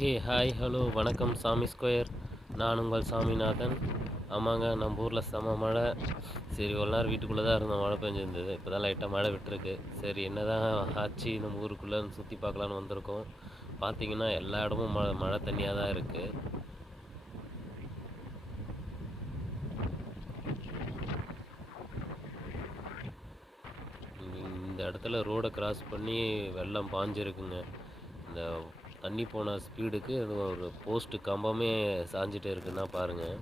Hey hi hello வணக்கம் சாமி square. நான் உங்கள் சாமிநாதன். ஆமாங்க நம்ம ஊரில் செம மழை. சரி ஒரு நேரம் வீட்டுக்குள்ளே தான் இருந்தோம். மழை பெஞ்சிருந்தது. இப்போ தான் லைட்டாக மழை விட்டுருக்கு. சரி என்ன தான் ஆச்சு? நம்ம ஊருக்குள்ளே சுற்றி பார்க்கலான்னு வந்திருக்கோம். பார்த்தீங்கன்னா எல்லா இடமும் மழை மழை தண்ணியாக தான் இருக்குது இந்த இடத்துல ரோடை கிராஸ் பண்ணி வெள்ளம் பாஞ்சிருக்குங்க. இந்த தண்ணி போன ஸ்பீடுக்கு அது ஒரு போஸ்ட்டு கம்பமே சாஞ்சிட்டு இருக்குன்னா பாருங்கள்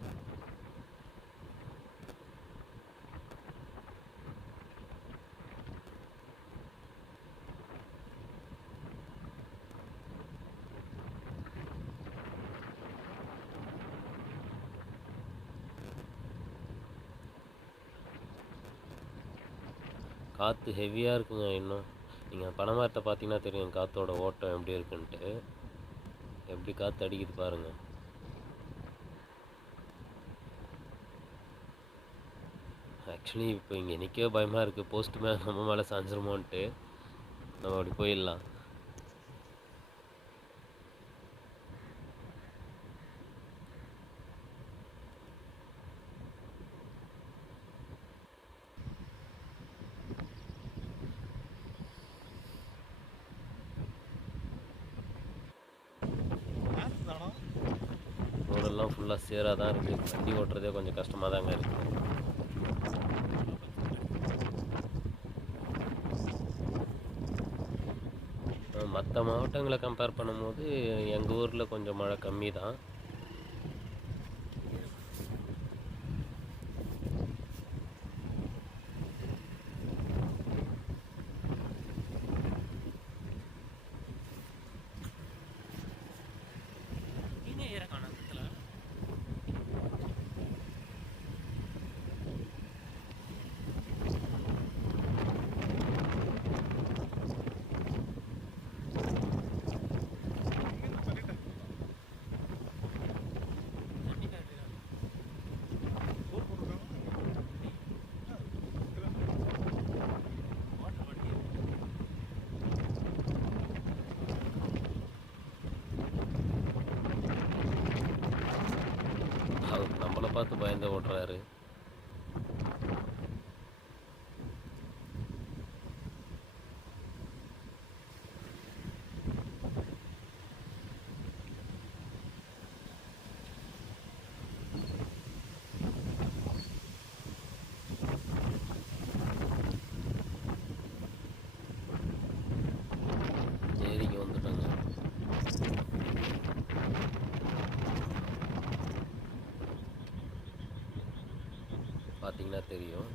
காற்று ஹெவியாக இருக்குங்க இன்னும். நீங்கள் பனைமரத்தை பார்த்தீங்கன்னா தெரியும் காற்றோட ஓட்டம் எப்படி இருக்குன்ட்டு. எப்படி காற்று அடிக்குது பாருங்கள் ஆக்சுவலி இப்போ இங்கே நிற்கவே பயமாக இருக்குது போஸ்ட் மேலே நம்ம மேலே சாஞ்சிருமோன்ட்டு. நம்ம அப்படி போயிடலாம். எல்லாம் ஃபுல்லாக சேராக தான் இருக்குது வண்டி ஓட்டுறதே கொஞ்சம் கஷ்டமாக தாங்க இருக்குது மற்ற மாவட்டங்களை கம்பேர் பண்ணும்போது எங்கள் ஊரில் கொஞ்சம் மழை கம்மி தான் பார்த்து பயந்து ஓட்டுறாரு. பார்த்தீங்கன்னா தெரியும்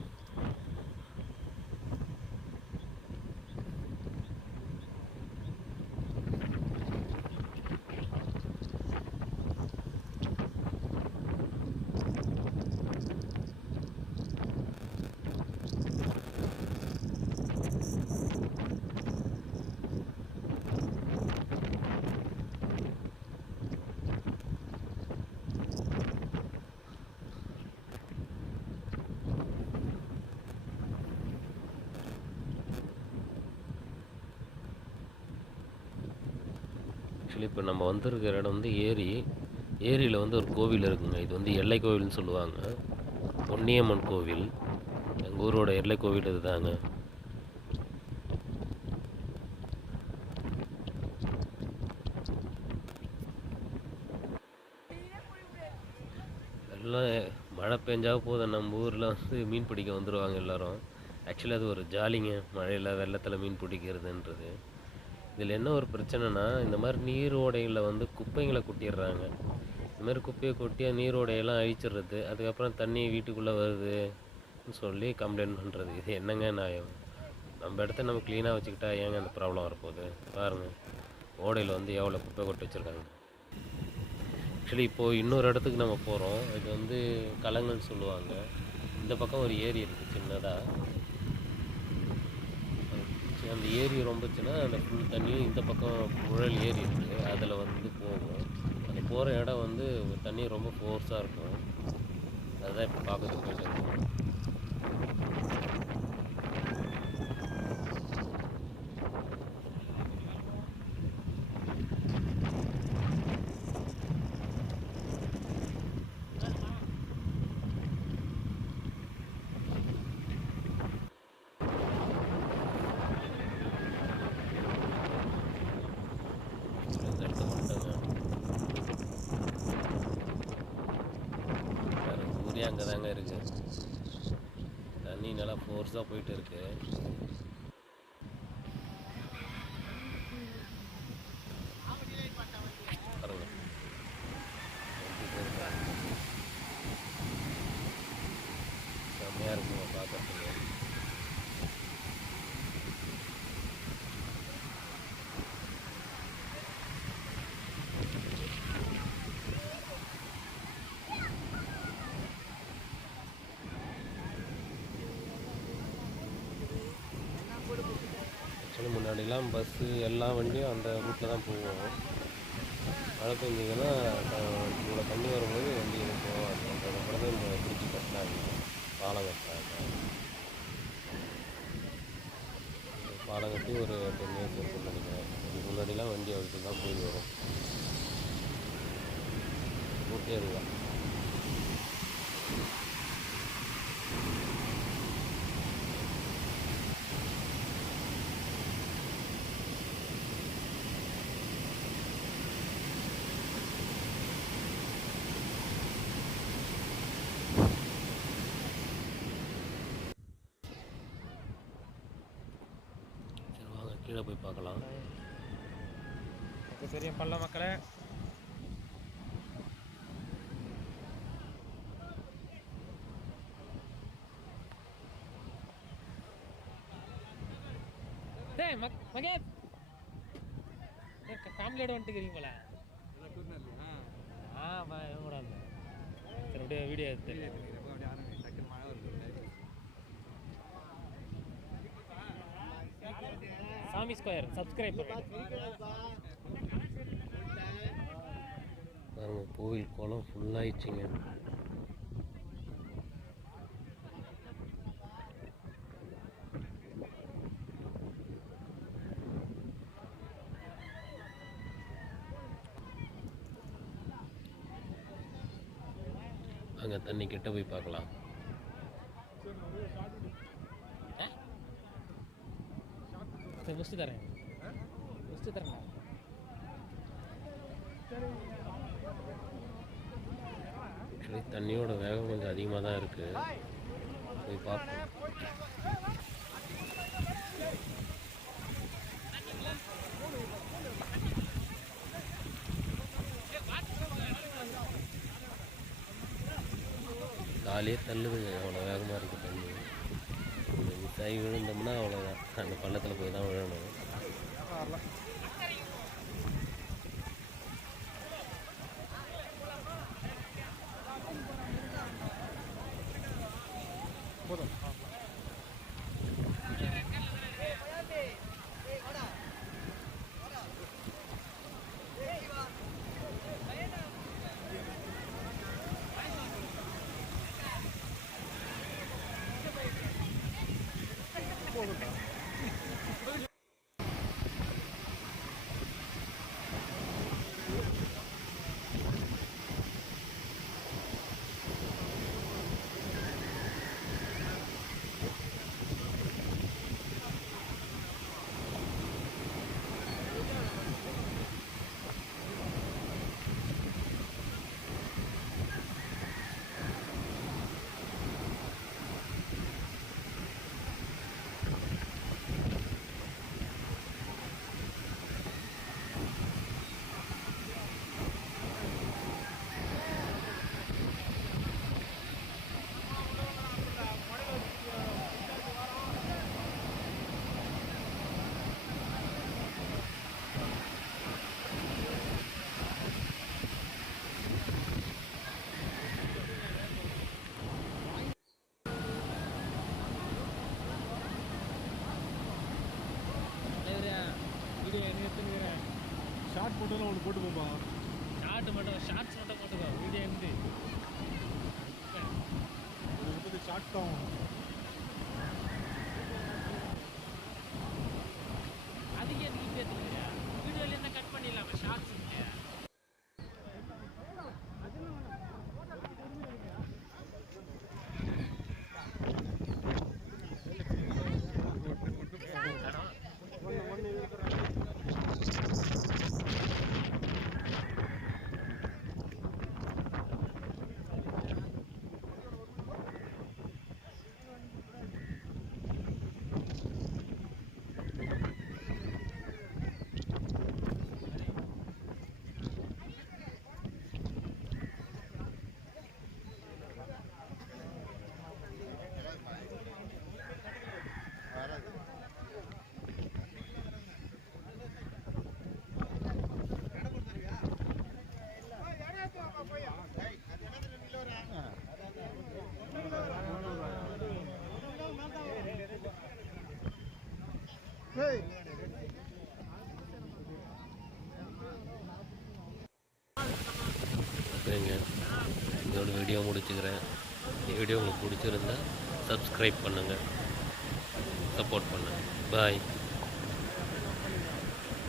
ஆக்சுவலி இப்போ நம்ம வந்திருக்கிற இடம் வந்து ஏரி. ஏரியில் வந்து ஒரு கோவில் இருக்குங்க. இது வந்து எல்லை கோவில்னு சொல்லுவாங்க. பொன்னியம்மன் கோவில். எங்கள் ஊரோட எல்லை கோவில் இதுதாங்க. எல்லாம் மழை பெஞ்சா போதும். நம்ம ஊரில் வந்து மீன் பிடிக்க வந்துடுவாங்க எல்லோரும். ஆக்சுவலி அது ஒரு ஜாலிங்க. மழையில் வெள்ளத்தில் மீன் பிடிக்கிறதுன்றது. இதில் என்ன ஒரு பிரச்சனைனா இந்த மாதிரி நீரோடைகளில் வந்து குப்பைங்களை கொட்டிடுறாங்க. இந்த மாதிரி குப்பையை கொட்டி நீர் நீரோடையெல்லாம் அழிச்சிடுறது அதுக்கப்புறம் தண்ணி வீட்டுக்குள்ளே வருதுன்னு சொல்லி கம்ப்ளைண்ட் பண்ணுறது இது என்னங்க நியாயம்? நம்ம இடத்த நம்ம க்ளீனாக வச்சுக்கிட்டா ஏங்க அந்த ப்ராப்ளம் வரப்போகுது? பாருங்கள் ஓடையில் வந்து எவ்வளோ குப்பை கொட்டி வச்சுருக்காங்க. ஆக்சுவலி இப்போது இன்னொரு இடத்துக்கு நம்ம போகிறோம் இது வந்து கலங்கன்னு சொல்லுவாங்க. இந்த பக்கம் ஒரு ஏரி இருக்குது சின்னதாக அந்த ஏரி ரொம்பச்சுன்னா அந்த ஃபுல் தண்ணியும் இந்த பக்கம் புழல் ஏரி இருக்குது அதில் வந்து போகும். அந்த போகிற இடம் வந்து தண்ணி ரொம்ப ஃபோர்ஸாக இருக்கும். அதுதான் இப்போ பார்க்கறதுக்கு போயிட்டு இருக்கோம் தண்ணி அங்கே தாங்க இருக்குது தண்ணி நல்லா ஃபோர்ஸாக போயிட்டு இருக்குது பாருங்க எப்படி போகுது. செம்மையாக இருக்குங்க பார்க்கறதுக்கு ஆக்சுவலி முன்னாடிலாம் பஸ்ஸு எல்லா வண்டியும் அந்த ரூட்டில் தான் போவோம். மழை பெஞ்சிங்கன்னா இவ்வளோ தண்ணி வரும்போது வண்டி இருக்கும் போகாது. அதுக்கப்புறம் தான் இந்த பிரிட்ஜ் கட்டினாங்க பாலம் கட்டினாங்க பாலம் கட்டி ஒரு டென் இயர்ஸ் இருக்கும் நினைக்கிறேன். இதுக்கு முன்னாடிலாம் வண்டி அதுக்கு தான் போய் வரும். ஓகே இதுதான் சரி கீழே போய் பார்க்கலாம். தெரியும் பல்ல மக்களே. டேய் மக் மகேஷ். ஃபேமிலியோட வந்துட்டுக்கிறீங்களா ஆ வந்தேன். சரி அப்படியே வீடியோ எடுத்து. சாமி ஸ்கொயர் சப்ஸ்கிரைப் பாருங்கள் கோவில் குளம் ஃபுல்லாகிடுச்சிங்க அங்கே தண்ணி கிட்ட போய் பார்க்கலாம் சரி முடிச்சு தரேன். முடிச்சு தரேன். தண்ணியோட வேகம் கொஞ்சம் அதிகமாக தான் இருக்குது போய் பார்ப்போம். காலையே தள்ளுதுங்க அவ்வளோ வேகமாக இருக்குது தண்ணி. மிஸ் விழுந்தோம்னா அவ்வளோதான் அந்த பள்ளத்தில் போய் தான் விழணும். எடுத்துக்கிறேன். ஷார்ட் போட்டோலாம் ஒன்று போட்டு போப்பா. ஷார்ட் மட்டும் ஷார்ட்ஸ் மட்டும் போட்டுக்கோ. வீடியோ இருந்து ஷார்ட் தான் ஓகேங்க இதோட வீடியோ முடிச்சுக்கிறேன். வீடியோ உங்களுக்கு பிடிச்சிருந்தா சப்ஸ்கிரைப் பண்ணுங்கள் சப்போர்ட் பண்ணுங்கள் பாய்